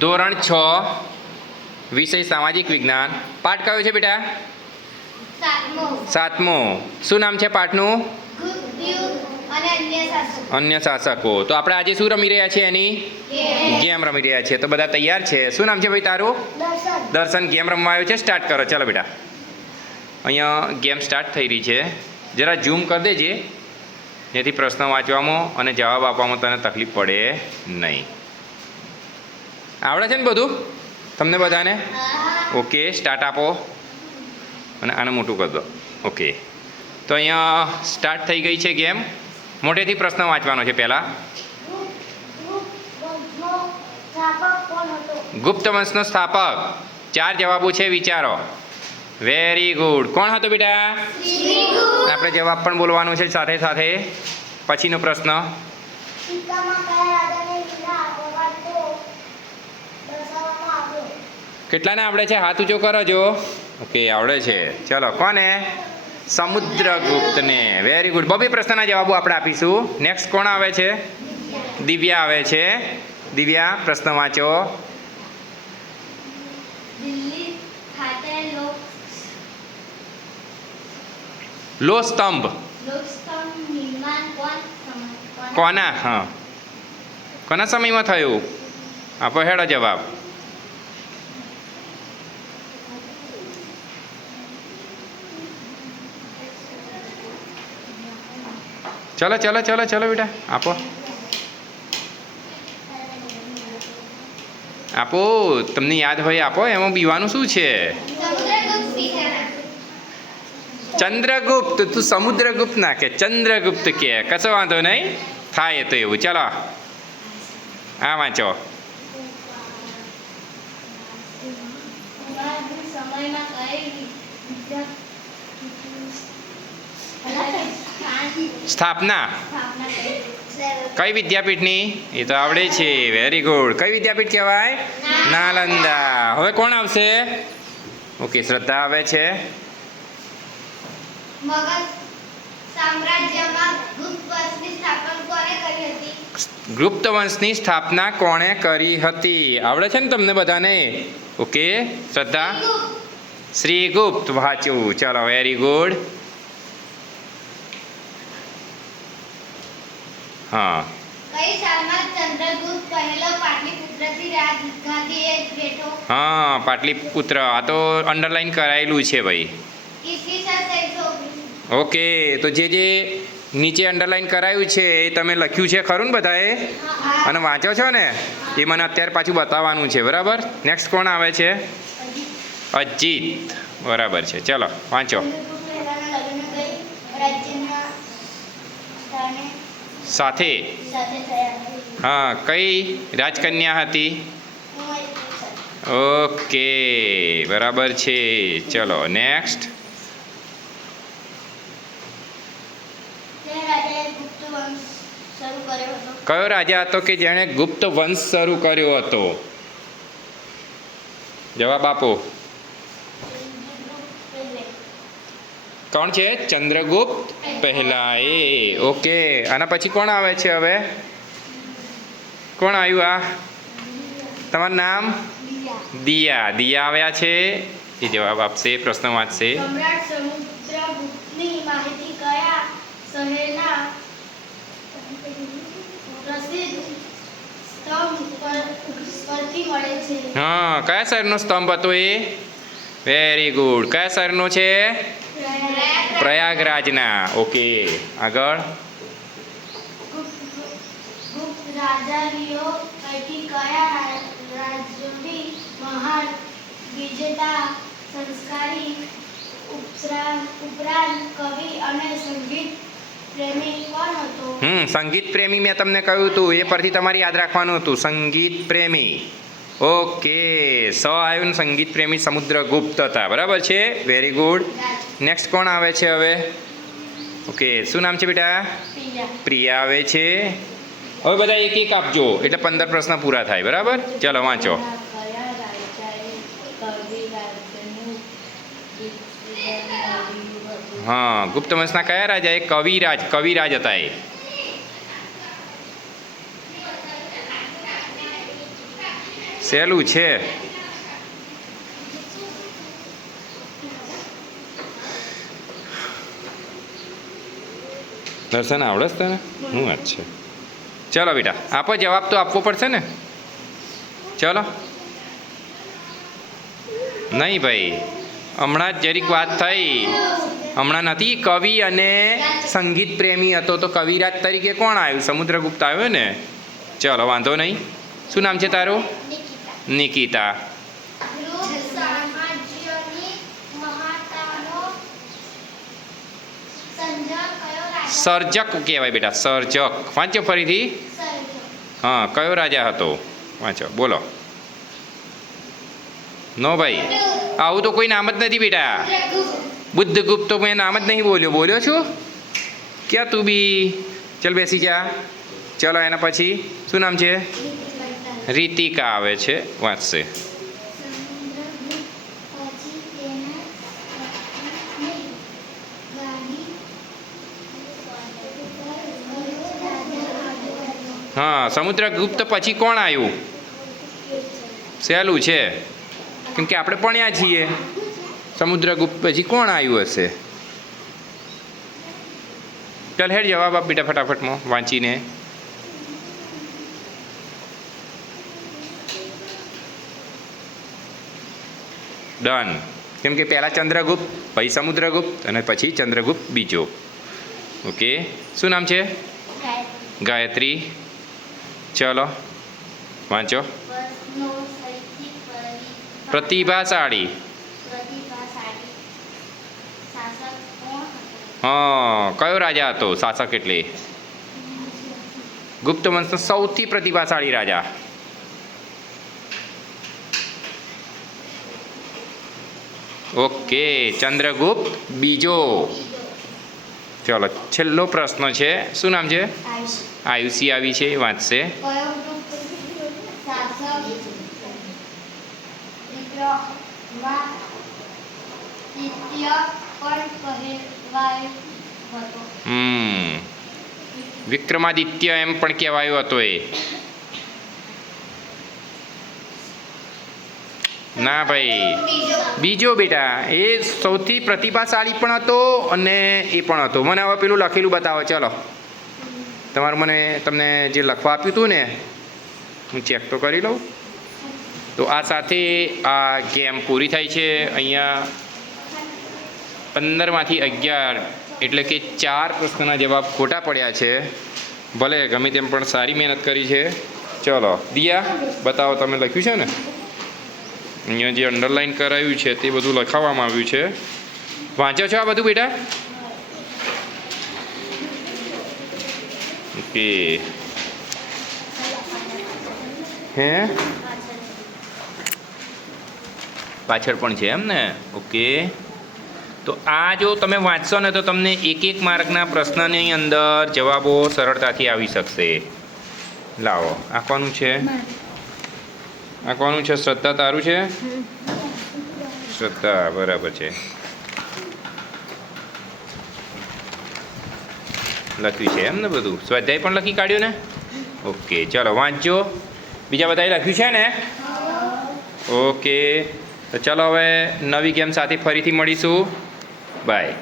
ધોરણ 6 વિષય સામાજિક વિજ્ઞાન પાઠ કયો છે બેટા? સાતમો. શું નામ છે પાઠનું? અન્ય શાસકો. તો આપણે આજે શું રમી રહ્યા છીએ? એની ગેમ રમી રહ્યા છીએ. તો બધા તૈયાર છે? શું નામ છે ભાઈ તારું? દર્શન. ગેમ રમવા આવ્યો છે? સ્ટાર્ટ કરો. ચાલો બેટા, અહીંયા ગેમ સ્ટાર્ટ થઈ રહી છે. જરા ઝૂમ કરી દેજે, જેથી પ્રશ્ન વાંચવામાં અને જવાબ આપવામાં તને તકલીફ પડે નહીં. આવડે છે ને બધું તમને બધાને? ઓકે, સ્ટાર્ટ આપો અને આને મોટું કરી દો. ઓકે, તો અહીંયા સ્ટાર્ટ થઈ ગઈ છે ગેમ. મોટેથી પ્રશ્ન વાંચવાનો છે. પહેલાં ગુપ્ત વંશનો સ્થાપક. 4 જવાબો છે, વિચારો. Very good. કોણ હતો બેટા? આપણે જવાબ પણ બોલવાનું છે સાથે સાથે. પછીનો પ્રશ્ન, કેટલાને આવડે છે? હાથ ઊંચો કરો જો. ઓકે, આવડે છે. ચલો, કોને? સમુદ્રગુપ્તને. Very good. બબે પ્રશ્નના જવાબો આપણે આપીશું. નેક્સ્ટ કોણ આવે છે? દિવ્યા આવે છે. દિવ્યા, પ્રશ્ન વાંચો. લો સ્તંભ કોના? હા, કોના સમયમાં થયું? આપો હેડો જવાબ. ચલો ચલો ચલો ચલો બેટા, આપો આપો. તમને યાદ હોય આપો. એમાં બીવાનું શું છે? ચંદ્રગુપ્ત. તું સમુદ્રગુપ્ત ના કે ચંદ્રગુપ્ત કે, કશો વાંધો નહીં, થાય તો એવું. ચલો, આ વાંચો. સ્થાપના કઈ વિદ્યાપીઠની? એ તો આવડે છે. Very good. કઈ વિદ્યાપીઠ કહેવાય? નાલંદા. હવે કોણ આવશે? ઓકે, શ્રદ્ધા આવે છે. ગુપ્ત વંશની સ્થાપના કોણે કરી હતી? આવડે છે ને તમને બધાને? ઓકે, શ્રદ્ધા. શ્રીગુપ્ત વાંચ્યું. ચલો, વેરી ગુડ. હા, હા, પાટલીપુત્ર. આ તો અંડરલાઈન કરાયેલું છે ભાઈ. ઓકે, તો જે જે નીચે અંડરલાઈન કરાયું છે એ તમે લખ્યું છે ખરું ને બધાએ? અને વાંચો છો ને? એ મને અત્યારે પાછું બતાવવાનું છે. બરાબર. નેક્સ્ટ કોણ આવે છે? અજીત. બરાબર છે. ચલો, વાંચો. સાથે. હા, કઈ રાજકન્યા હતી? ઓકે, બરાબર છે. ચલો, નેક્સ્ટ. કયો રાજા હતો કે જેણે ગુપ્ત વંશ શરૂ કર્યો હતો? જવાબ આપો. કોણ છે? ચંદ્રગુપ્ત પહેલા. એ ઓકે. આના પછી કોણ આવે છે? હવે કોણ આવ્યું? આ તમારું નામ? દિયા. દિયા આવ્યા છે. એ જવાબ આપશે, પ્રશ્ન વાંચશે. હા, કયા શહેરનો સ્તંભ હતો એ? Very good. કયા શહેરનો છે? પ્રયાગરાજના. ઓકે, આગળ. સંગીત પ્રેમી મેં તમને કહ્યું હતું, એ પરથી તમારે યાદ રાખવાનું હતું. સંગીત પ્રેમી. ઓકે, આવ્યું ને? સંગીત પ્રેમી સમુદ્રગુપ્ત હતા. બરાબર છે. Very good. નેક્સ્ટ કોણ આવે છે હવે? ઓકે, શું નામ છે બેટા? પ્રિયા આવે છે. હવે બધા એક એક આપજો, એટલે 15 પ્રશ્ન પૂરા થાય. બરાબર. ચલો, વાંચો. હા, ગુપ્ત વંશના કયા રાજા? એ કવિરાજ હતા. એ સહેલું છે. દર્શન આવડે છે તને? હું વાત છે. ચલો બેટા આપો જવાબ તો આપવો પડશે ને. ચલો નહીં ભાઈ હમણાં જ જરીક વાત થઈ. હમણાં નથી કવિ અને સંગીત પ્રેમી હતો તો કવિરાજ તરીકે કોણ આવ્યું? સમુદ્રગુપ્ત આવ્યો ને. ચલો વાંધો નહીં. શું નામ છે તારું? નિકિતા. સર્જક કહેવાય બેટા, સર્જક. વાંચો ફરીથી. હા કયો રાજા હતો? વાંચો બોલો. નો ભાઈ આવું તો કોઈ નામ જ નથી બેટા. બુદ્ધગુપ્ત તો મેં નામ જ નહીં બોલ્યો છું. ક્યાં તું બી? ચલ બેસી જા. ચલો એના પછી શું નામ છે? રીતિકા આવે છે, વાંચશે. હા સમુદ્રગુપ્ત પછી કોણ આવ્યું? સહેલું છે કેમ કે આપણે ભણ્યા છીએ. સમુદ્રગુપ્ત પછી કોણ આવ્યું હશે? ચાલ હેડ જવાબ આપ બેટા ફટાફટમાં વાંચીને. ડન. કેમ કે પહેલાં ચંદ્રગુપ્ત પછી સમુદ્રગુપ્ત અને પછી ચંદ્રગુપ્ત બીજો. ઓકે શું નામ છે? ગાયત્રી. ચલો વાંચો. પ્રતિભાશાળી. હા કયો રાજા હતો? શાસક એટલે ગુપ્ત વંશનો સૌથી પ્રતિભાશાળી રાજા. ઓકે ચંદ્રગુપ્ત બીજો. ચલો છેલ્લો પ્રશ્ન છે. શું નામ છે? આયુષી આવી છે, વાંચશે. વિક્રમાદિત્ય એમ પણ કહેવાયો હતો એ. ના ભાઈ બીજો બેટા. એ સૌથી પ્રતિભાશાળી પણ હતો અને એ પણ હતો. મને હવે પેલું લખેલું બતાવો. ચલો તમારું તમને જે લખવા આપ્યું હતું ને હું ચેક તો કરી લઉં. તો આ સાથે આ ગેમ પૂરી થાય છે. અહીંયા 15માંથી 11 એટલે કે 4 પ્રશ્નના જવાબ ખોટા પડ્યા છે. ભલે ગમે તેમ પણ સારી મહેનત કરી છે. ચલો દિયા બતાવો તમે લખ્યું છે ને. અહીંયા જે અંડરલાઇન કરાયું છે તે બધું લખાવવામાં આવ્યું છે. વાંચો છો આ બધું બેટા? ઓકે હે પાછળ પણ છે એમ ને. ઓકે તો આ જો તમે વાંચશો ને તો તમને એક માર્કના પ્રશ્નની અંદર જવાબો સરળતાથી આવી શકશે. લાવો આ કોનું છે? આ કોનું છે? શ્રદ્ધા તારું છે? શ્રદ્ધા બરાબર છે. લખ્યું છે એમ ને બધું? સ્વાધ્યાય પણ લખી કાઢ્યું ને? ઓકે ચલો વાંચજો. બીજા બધાએ લખ્યું છે ને? ઓકે તો ચલો હવે નવી ગેમ સાથે ફરીથી મળીશું. બાય.